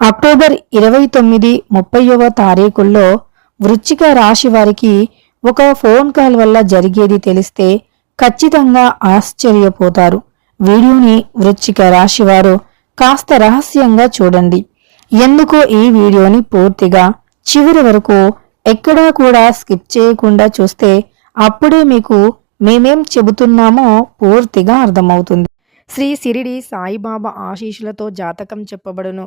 October ఇరవై తొమ్మిది ముప్పైవ తారీఖుల్లో వృచ్చిక రాశి వారికి ఒక ఫోన్ కాల్ వల్ల జరిగేది తెలిస్తే ఖచ్చితంగా ఆశ్చర్యపోతారు. వీడియోని వృచ్చిక రాశి వారు కాస్త రహస్యంగా చూడండి. ఎందుకో ఈ వీడియోని పూర్తిగా చివరి వరకు ఎక్కడా కూడా స్కిప్ చేయకుండా చూస్తే అప్పుడే మీకు మేమేం చెబుతున్నామో పూర్తిగా అర్థమవుతుంది. శ్రీ సిరిడి సాయిబాబా ఆశీషులతో జాతకం చెప్పబడును.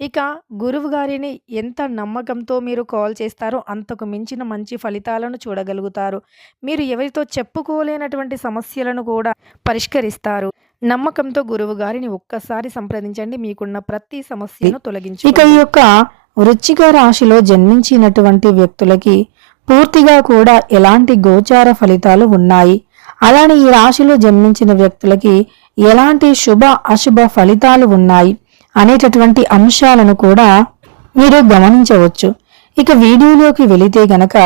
ఇక గురువు గారిని ఎంత నమ్మకంతో మీరు కాల్ చేస్తారో అంతకు మించిన మంచి ఫలితాలను చూడగలుగుతారు. మీరు ఎవరితో చెప్పుకోలేనటువంటి సమస్యలను కూడా పరిష్కరిస్తారు. నమ్మకంతో గురువు గారిని ఒక్కసారి సంప్రదించండి. మీకున్న ప్రతి సమస్యను తొలగించు ఇక ఈ యొక్క వృచ్చిక రాశిలో జన్మించినటువంటి వ్యక్తులకి పూర్తిగా కూడా ఎలాంటి గోచార ఫలితాలు ఉన్నాయి? అలానే ఈ రాశిలో జన్మించిన వ్యక్తులకి ఎలాంటి శుభ అశుభ ఫలితాలు ఉన్నాయి? అనేటటువంటి అంశాలను కూడా మీరు గమనించవచ్చు. ఇక వీడియోలోకి వెళితే గనక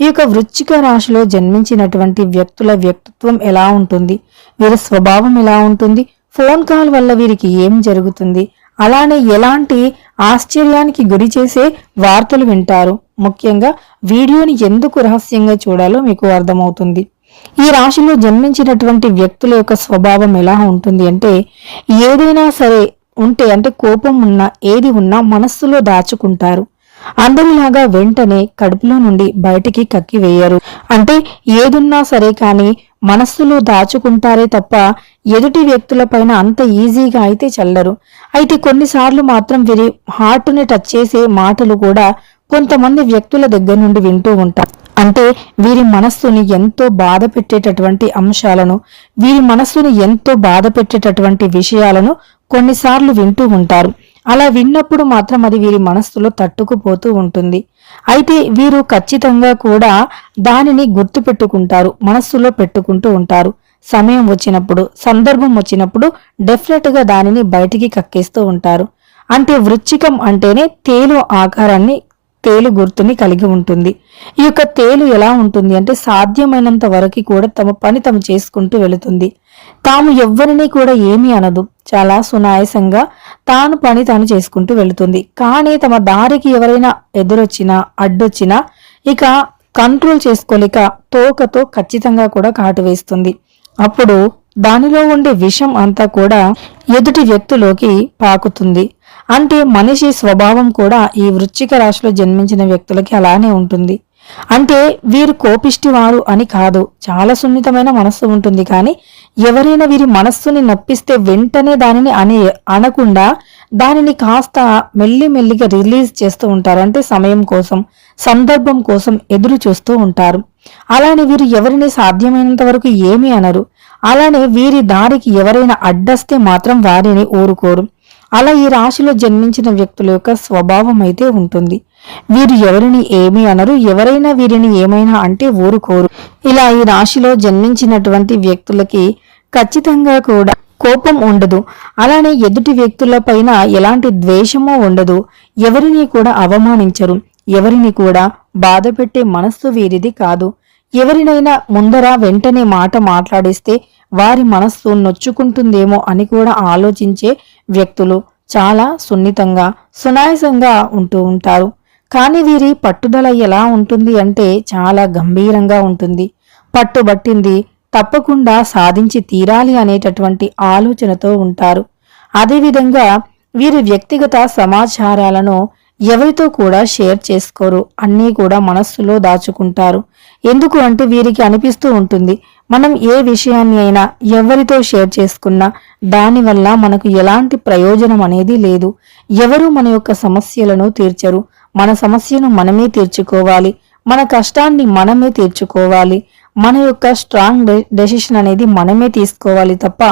ఈ యొక్క వృచ్చిక రాశిలో జన్మించినటువంటి వ్యక్తుల వ్యక్తిత్వం ఎలా ఉంటుంది? వీరి స్వభావం ఎలా ఉంటుంది? ఫోన్ కాల్ వల్ల వీరికి ఏం జరుగుతుంది? అలానే ఎలాంటి ఆశ్చర్యానికి గురి చేసే వార్తలు వింటారు? ముఖ్యంగా వీడియోని ఎందుకు రహస్యంగా చూడాలో మీకు అర్థమవుతుంది. ఈ రాశిలో జన్మించినటువంటి వ్యక్తుల యొక్క స్వభావం ఎలా ఉంటుంది అంటే ఏదైనా సరే ఉంటే అంటే కోపం ఉన్నా ఏది ఉన్నా మనస్సులో దాచుకుంటారు. అందరిలాగా వెంటనే కడుపులో నుండి బయటికి కక్కి వేయరు. అంటే ఏదున్నా సరే కానీ మనస్సులో దాచుకుంటారే తప్ప ఎదుటి వ్యక్తులపైన అంత ఈజీగా అయితే చల్లరు. అయితే కొన్నిసార్లు మాత్రం వీరి హార్ట్ని టచ్ చేసే మాటలు కూడా కొంతమంది వ్యక్తుల దగ్గర నుండి వింటూ ఉంటారు. అంటే వీరి మనస్సుని ఎంతో బాధ పెట్టేటటువంటి అంశాలను వీరి మనస్సుని ఎంతో బాధ పెట్టేటటువంటి విషయాలను కొన్నిసార్లు వింటూ ఉంటారు. అలా విన్నప్పుడు మాత్రం అది వీరి మనస్సులో తట్టుకుపోతూ ఉంటుంది. అయితే వీరు ఖచ్చితంగా కూడా దానిని గుర్తు పెట్టుకుంటారు. మనస్సులో పెట్టుకుంటూ ఉంటారు. సమయం వచ్చినప్పుడు సందర్భం వచ్చినప్పుడు డెఫినెట్గా దానిని బయటికి కక్కేస్తూ ఉంటారు. అంటే వృచ్చికం అంటేనే తేలు ఆకారాన్ని తేలు గుర్తుని కలిగి ఉంటుంది. ఈ యొక్క తేలు ఎలా ఉంటుంది అంటే సాధ్యమైనంత వరకు కూడా తమ పని తమ చేసుకుంటూ వెళుతుంది. తాము ఎవ్వరిని కూడా ఏమీ అనదు. చాలా సునాయసంగా తాను పని తాను చేసుకుంటూ వెళుతుంది. కానీ తమ దారికి ఎవరైనా ఎదురొచ్చినా అడ్డొచ్చినా ఇక కంట్రోల్ చేసుకోలేక తోకతో ఖచ్చితంగా కూడా కాటు వేస్తుంది. అప్పుడు దానిలో ఉండే విషం అంతా కూడా ఎదుటి వ్యక్తిలోకి పాకుతుంది. అంటే మనిషి స్వభావం కూడా ఈ వృశ్చిక రాశిలో జన్మించిన వ్యక్తులకి అలానే ఉంటుంది. అంటే వీరు కోపిష్టివారు అని కాదు. చాలా సున్నితమైన మనస్సు ఉంటుంది కానీ ఎవరైనా వీరి మనస్సుని నొప్పిస్తే వెంటనే దానిని అనే అనకుండా దానిని కాస్త మెల్లి మెల్లిగా రిలీజ్ చేస్తూ ఉంటారు. అంటే సమయం కోసం సందర్భం కోసం ఎదురు చూస్తూ ఉంటారు. అలానే వీరు ఎవరిని సాధ్యమైనంత వరకు ఏమీ అనరు. అలానే వీరి దారికి ఎవరైనా అడ్డస్తే మాత్రం వారిని ఊరుకోరు. అలా ఈ రాశిలో జన్మించిన వ్యక్తుల యొక్క స్వభావం అయితే ఉంటుంది. వీరు ఎవరిని ఏమీ అనరు ఎవరైనా వీరిని ఏమైనా అంటే ఊరుకోరు. ఇలా ఈ రాశిలో జన్మించినటువంటి వ్యక్తులకి ఖచ్చితంగా కూడా కోపం ఉండదు. అలానే ఎదుటి వ్యక్తుల పైన ఎలాంటి ద్వేషమో ఉండదు. ఎవరిని కూడా అవమానించరు. ఎవరిని కూడా బాధ పెట్టే మనస్సు వీరిది కాదు. ఎవరినైనా ముందర వెంటనే మాట మాట్లాడిస్తే వారి మనస్సు నొచ్చుకుంటుందేమో అని కూడా ఆలోచించే వ్యక్తులు చాలా సున్నితంగా సునాయసంగా ఉంటూ ఉంటారు. కానీ వీరి పట్టుదల ఎలా ఉంటుంది అంటే చాలా గంభీరంగా ఉంటుంది. పట్టుబట్టింది తప్పకుండా సాధించి తీరాలి అనేటటువంటి ఆలోచనతో ఉంటారు. అదేవిధంగా వీరి వ్యక్తిగత సమాచారాలను ఎవరితో కూడా షేర్ చేసుకోరు. అన్నీ కూడా మనస్సులో దాచుకుంటారు. ఎందుకు అంటే వీరికి అనిపిస్తూ ఉంటుంది మనం ఏ విషయాన్ని అయినా ఎవరితో షేర్ చేసుకున్నా దానివల్ల మనకు ఎలాంటి ప్రయోజనం అనేది లేదు. ఎవరు మన యొక్క సమస్యలను తీర్చరు. మన సమస్యను మనమే తీర్చుకోవాలి. మన కష్టాన్ని మనమే తీర్చుకోవాలి. మన యొక్క స్ట్రాంగ్ డెసిషన్ అనేది మనమే తీసుకోవాలి తప్ప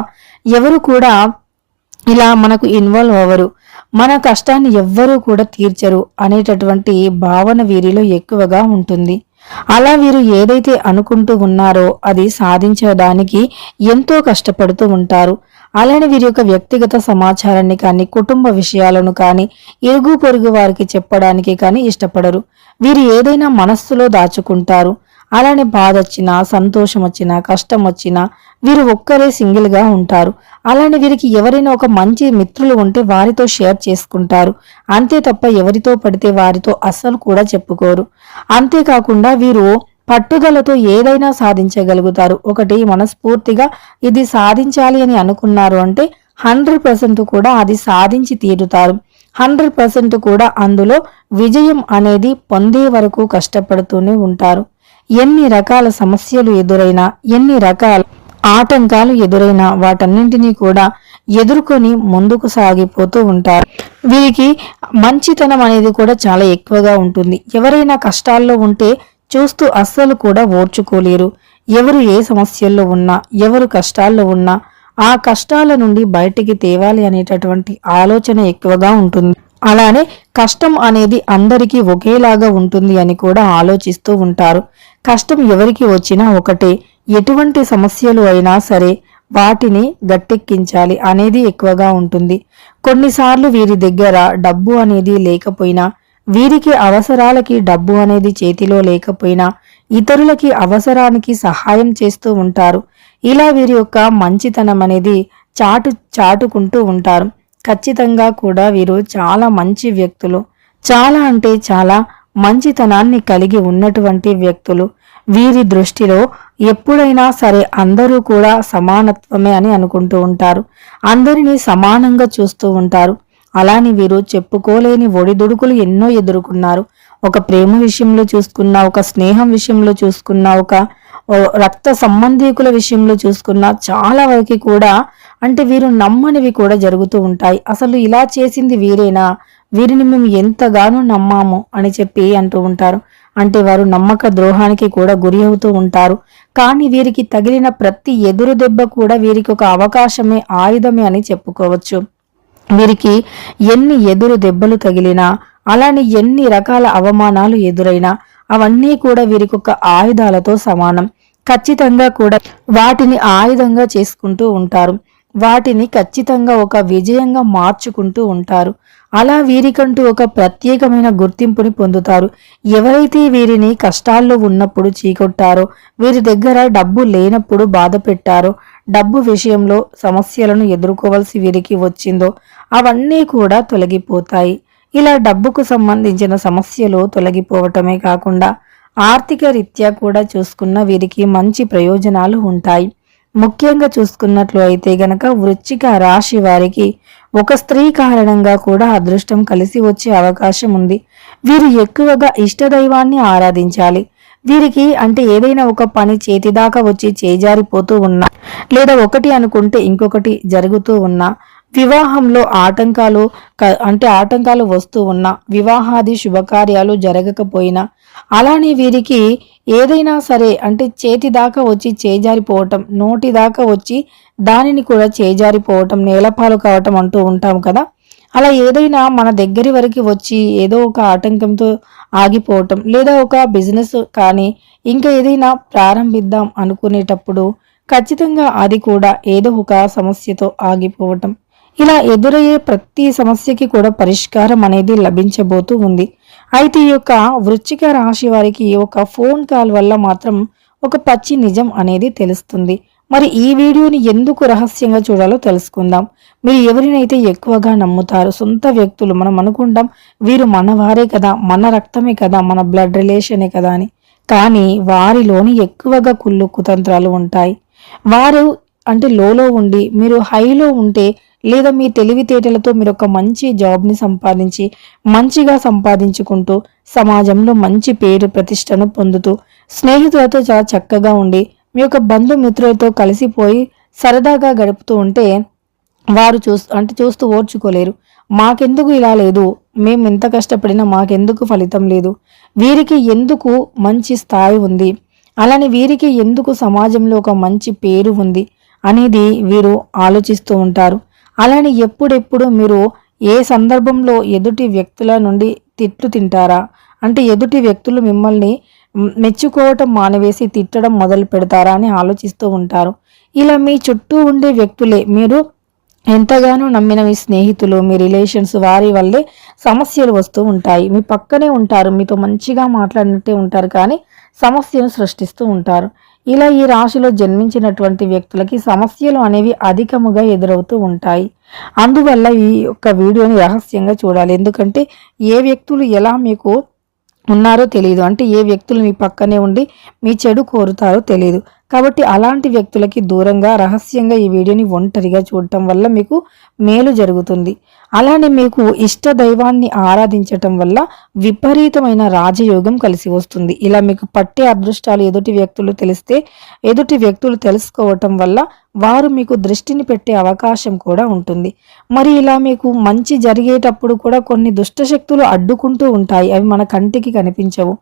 ఎవరు కూడా ఇలా మనకు ఇన్వాల్వ్ అవ్వరు. మన కష్టాన్ని ఎవ్వరూ కూడా తీర్చరు అనేటటువంటి భావన వీరిలో ఎక్కువగా ఉంటుంది. అలా వీరు ఏదైతే అనుకుంటూ ఉన్నారో అది సాధించడానికి ఎంతో కష్టపడుతూ ఉంటారు. అలానే వీరి యొక్క వ్యక్తిగత సమాచారాన్ని కానీ కుటుంబ విషయాలను కానీ ఇరుగు పొరుగు వారికి చెప్పడానికి కానీ ఇష్టపడరు. వీరు ఏదైనా మనస్సులో దాచుకుంటారు. అలానే బాధ వచ్చినా సంతోషం వచ్చినా కష్టం వచ్చినా వీరు ఒక్కరే సింగిల్గా ఉంటారు. అలానే వీరికి ఎవరైనా ఒక మంచి మిత్రులు ఉంటే వారితో షేర్ చేసుకుంటారు. అంతే తప్ప ఎవరితో పడితే వారితో అస్సలు కూడా చెప్పుకోరు. అంతేకాకుండా వీరు పట్టుదలతో ఏదైనా సాధించగలుగుతారు. ఒకటి మనస్ఫూర్తిగా ఇది సాధించాలి అని అనుకున్నారు అంటే హండ్రెడ్ పర్సెంట్ కూడా అది సాధించి తీరుతారు. హండ్రెడ్ పర్సెంట్ కూడా అందులో విజయం అనేది పొందే వరకు కష్టపడుతూనే ఉంటారు. ఎన్ని రకాల సమస్యలు ఎదురైనా ఎన్ని రకాల ఆటంకాలు ఎదురైనా వాటన్నింటినీ కూడా ఎదుర్కొని ముందుకు సాగిపోతూ ఉంటారు. వీరికి మంచితనం అనేది కూడా చాలా ఎక్కువగా ఉంటుంది. ఎవరైనా కష్టాల్లో ఉంటే చూస్తూ అస్సలు కూడా ఓర్చుకోలేరు. ఎవరు ఏ సమస్యల్లో ఉన్నా ఎవరు కష్టాల్లో ఉన్నా ఆ కష్టాల నుండి బయటికి తేవాలి అనేటటువంటి ఆలోచన ఎక్కువగా ఉంటుంది. అలానే కష్టం అనేది అందరికీ ఒకేలాగా ఉంటుంది అని కూడా ఆలోచిస్తూ ఉంటారు. కష్టం ఎవరికి వచ్చినా ఒకటే ఎటువంటి సమస్యలు అయినా సరే వాటిని గట్టెక్కించాలి అనేది ఎక్కువగా ఉంటుంది. కొన్నిసార్లు వీరి దగ్గర డబ్బు అనేది లేకపోయినా వీరికి అవసరాలకి డబ్బు అనేది చేతిలో లేకపోయినా ఇతరులకి అవసరానికి సహాయం చేస్తూ ఉంటారు. ఇలా వీరి యొక్క మంచితనం అనేది చాటు చాటుకుంటూ ఉంటారు. ఖచ్చితంగా కూడా వీరు చాలా మంచి వ్యక్తులు. చాలా అంటే చాలా మంచితనాన్ని కలిగి ఉన్నటువంటి వ్యక్తులు. వీరి దృష్టిలో ఎప్పుడైనా సరే అందరూ కూడా సమానత్వమే అని అనుకుంటూ ఉంటారు. అందరినీ సమానంగా చూస్తూ ఉంటారు. అలాని వీరు చెప్పుకోలేని ఒడిదుడుకులు ఎన్నో ఎదుర్కొన్నారు. ఒక ప్రేమ విషయంలో చూసుకున్నా ఒక స్నేహం విషయంలో చూసుకున్నా ఒక రక్త సంబంధీకుల విషయంలో చూసుకున్నా చాలా వరకు కూడా అంటే వీరు నమ్మనివి కూడా జరుగుతూ ఉంటాయి. అసలు ఇలా చేసింది వీరేనా? వీరిని మేము ఎంతగానో నమ్మాము అని చెప్పి అంటూ ఉంటారు. అంటే వారు నమ్మక ద్రోహానికి కూడా గురి అవుతూ ఉంటారు. కానీ వీరికి తగిలిన ప్రతి ఎదురు దెబ్బ కూడా వీరికి ఒక అవకాశమే ఆయుధమే అని చెప్పుకోవచ్చు. వీరికి ఎన్ని ఎదురు దెబ్బలు తగిలినా అలానే ఎన్ని రకాల అవమానాలు ఎదురైనా అవన్నీ కూడా వీరికి ఒక ఆయుధాలతో సమానం. ఖచ్చితంగా కూడా వాటిని ఆయుధంగా చేసుకుంటూ ఉంటారు. వాటిని ఖచ్చితంగా ఒక విజయంగా మార్చుకుంటూ ఉంటారు. అలా వీరికంటూ ఒక ప్రత్యేకమైన గుర్తింపుని పొందుతారు. ఎవరైతే వీరిని కష్టాల్లో ఉన్నప్పుడు చీకొట్టారో వీరి దగ్గర డబ్బు లేనప్పుడు బాధ పెట్టారో డబ్బు విషయంలో సమస్యలను ఎదుర్కోవలసి వీరికి వచ్చిందో అవన్నీ కూడా తొలగిపోతాయి. ఇలా డబ్బుకు సంబంధించిన సమస్యలు తొలగిపోవటమే కాకుండా ఆర్థిక రీత్యా కూడా చూసుకున్న వీరికి మంచి ప్రయోజనాలు ఉంటాయి. ముఖ్యంగా చూసుకున్నట్లు అయితే గనక వృచ్చిక రాశి వారికి ఒక స్త్రీ కారణంగా కూడా అదృష్టం కలిసి వచ్చే అవకాశం ఉంది. వీరు ఎక్కువగా ఇష్టదైవాన్ని ఆరాధించాలి. వీరికి అంటే ఏదైనా ఒక పని చేతిదాకా వచ్చి చేజారిపోతూ ఉన్నా లేదా ఒకటి అనుకుంటే ఇంకొకటి జరుగుతూ ఉన్నా వివాహంలో ఆటంకాలు అంటే ఆటంకాలు వస్తూ ఉన్నా వివాహాది శుభకార్యాలు జరగకపోయినా అలానే వీరికి ఏదైనా సరే అంటే చేతి దాకా వచ్చి చేజారిపోవటం నోటి దాకా వచ్చి దానిని కూడా చేజారిపోవటం నేలపాలు కావటం అంటూ ఉంటాం కదా. అలా ఏదైనా మన దగ్గరి వరకు వచ్చి ఏదో ఒక ఆటంకంతో ఆగిపోవటం లేదా ఒక బిజినెస్ కానీ ఇంకా ఏదైనా ప్రారంభిద్దాం అనుకునేటప్పుడు ఖచ్చితంగా అది కూడా ఏదో ఒక సమస్యతో ఆగిపోవటం. ఇలా ఎదురయ్యే ప్రతి సమస్యకి కూడా పరిష్కారం అనేది లభించబోతూ ఉంది. అయితే ఈ యొక్క వృచ్చిక రాశి వారికి ఒక ఫోన్ కాల్ వల్ల మాత్రం ఒక పచ్చి నిజం అనేది తెలుస్తుంది. మరి ఈ వీడియోని ఎందుకు రహస్యంగా చూడాలో తెలుసుకుందాం. మీరు ఎవరినైతే ఎక్కువగా నమ్ముతారు సొంత వ్యక్తులు మనం అనుకుంటాం వీరు మనవారే కదా మన రక్తమే కదా మన బ్లడ్ రిలేషనే కదా అని. కానీ వారిలోని ఎక్కువగా కుళ్ళు కుతంత్రాలు ఉంటాయి. వారు అంటే లోలో ఉండి మీరు హైలో ఉంటే లేదా మీ తెలివితేటలతో మీరు ఒక మంచి జాబ్ని సంపాదించి మంచిగా సంపాదించుకుంటూ సమాజంలో మంచి పేరు ప్రతిష్టను పొందుతూ స్నేహితులతో చాలా చక్కగా ఉండి మీ యొక్క బంధుమిత్రులతో కలిసిపోయి సరదాగా గడుపుతూ ఉంటే వారు చూస్తూ అంటే చూస్తూ ఓర్చుకోలేరు. మాకెందుకు ఇలా లేదు? మేము ఎంత కష్టపడినా మాకెందుకు ఫలితం లేదు? వీరికి ఎందుకు మంచి స్థాయి ఉంది? అలానే వీరికి ఎందుకు సమాజంలో ఒక మంచి పేరు ఉంది? అనేది వీరు ఆలోచిస్తూ ఉంటారు. అలానే ఎప్పుడెప్పుడు మీరు ఏ సందర్భంలో ఎదుటి వ్యక్తుల నుండి తిట్లు తింటారా? అంటే ఎదుటి వ్యక్తులు మిమ్మల్ని మెచ్చుకోవటం మానవేసి తిట్టడం మొదలు పెడతారా అని ఆలోచిస్తూ ఉంటారు. ఇలా మీ చుట్టూ ఉండే వ్యక్తులే మీరు ఎంతగానో నమ్మిన మీ స్నేహితులు మీ రిలేషన్స్ వారి వల్లే సమస్యలు వస్తూ ఉంటాయి. మీ పక్కనే ఉంటారు మీతో మంచిగా మాట్లాడినట్టే ఉంటారు కానీ సమస్యను సృష్టిస్తూ ఉంటారు. ఇలా ఈ రాశిలో జన్మించినటువంటి వ్యక్తులకి సమస్యలు అనేవి అధికముగా ఎదురవుతూ ఉంటాయి. అందువల్ల ఈ యొక్క వీడియోని రహస్యంగా చూడాలి. ఎందుకంటే ఏ వ్యక్తులు ఎలా మీకు ఉన్నారో తెలియదు అంటే ఏ వ్యక్తులు మీ పక్కనే ఉండి మీ చెడు కోరుతారో తెలియదు కాబట్టి అలాంటి వ్యక్తులకి దూరంగా రహస్యంగా ఈ వీడియోని ఒంటరిగా చూడటం వల్ల మీకు మేలు జరుగుతుంది. అలానే మీకు ఇష్ట దైవాన్ని ఆరాధించటం వల్ల విపరీతమైన రాజయోగం కలిసి వస్తుంది. ఇలా మీకు పట్టే అదృష్టాలు ఎదుటి వ్యక్తులు తెలిస్తే ఎదుటి వ్యక్తులు తెలుసుకోవటం వల్ల వారు మీకు దృష్టిని పెట్టే అవకాశం కూడా ఉంటుంది. మరి ఇలా మీకు మంచి జరిగేటప్పుడు కూడా కొన్ని దుష్టశక్తులు అడ్డుకుంటూ ఉంటాయి. అవి మన కంటికి కనిపించవు.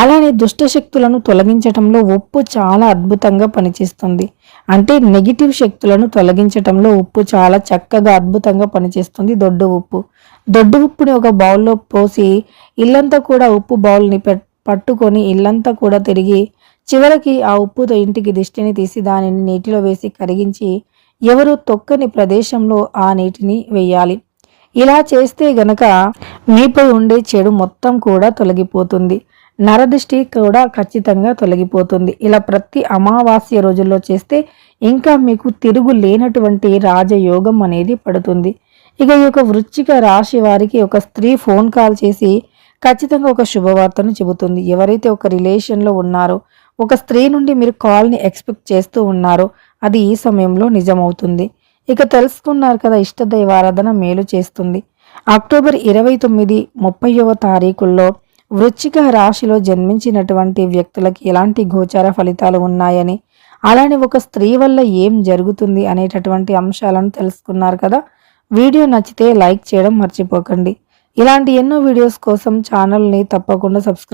అలానే దుష్టశక్తులను తొలగించటంలో ఉప్పు చాలా అద్భుతంగా పనిచేస్తుంది. అంటే నెగిటివ్ శక్తులను తొలగించటంలో ఉప్పు చాలా చక్కగా అద్భుతంగా పనిచేస్తుంది. దొడ్డు ఉప్పు. దొడ్డు ఉప్పుని ఒక బౌల్లో పోసి ఇల్లంతా కూడా ఉప్పు బౌల్ని పెట్- పట్టుకొని ఇల్లంతా కూడా తిరిగి చివరికి ఆ ఉప్పుతో ఇంటికి దిష్టిని తీసి దానిని నీటిలో వేసి కరిగించి ఎవరు తొక్కని ప్రదేశంలో ఆ నీటిని వేయాలి. ఇలా చేస్తే గనక మీపై ఉండే చెడు మొత్తం కూడా తొలగిపోతుంది. నరదృష్టి కూడా ఖచ్చితంగా తొలగిపోతుంది. ఇలా ప్రతి అమావాస్య రోజుల్లో చేస్తే ఇంకా మీకు తిరుగు లేనటువంటి రాజయోగం అనేది పడుతుంది. ఇక ఈ యొక్క వృశ్చిక రాశి వారికి ఒక స్త్రీ ఫోన్ కాల్ చేసి ఖచ్చితంగా ఒక శుభవార్తను చెబుతుంది. ఎవరైతే ఒక రిలేషన్లో ఉన్నారో ఒక స్త్రీ నుండి మీరు కాల్ని ఎక్స్పెక్ట్ చేస్తూ ఉన్నారో అది ఈ సమయంలో నిజమవుతుంది. ఇక తెలుసుకున్నారు కదా ఇష్టదైవారాధన మేలు చేస్తుంది. అక్టోబర్ ఇరవై తొమ్మిది ముప్పైవ తారీఖుల్లో వృశ్చిక రాశిలో జన్మించినటువంటి వ్యక్తులకి ఎలాంటి గోచార ఫలితాలు ఉన్నాయని అలానే ఒక స్త్రీ వల్ల ఏం జరుగుతుంది అనేటటువంటి అంశాలను తెలుసుకున్నారు కదా? వీడియో నచ్చితే లైక్ చేయడం మర్చిపోకండి. ఇలాంటి ఎన్నో వీడియోస్ కోసం ఛానల్ని తప్పకుండా సబ్స్క్రైబ్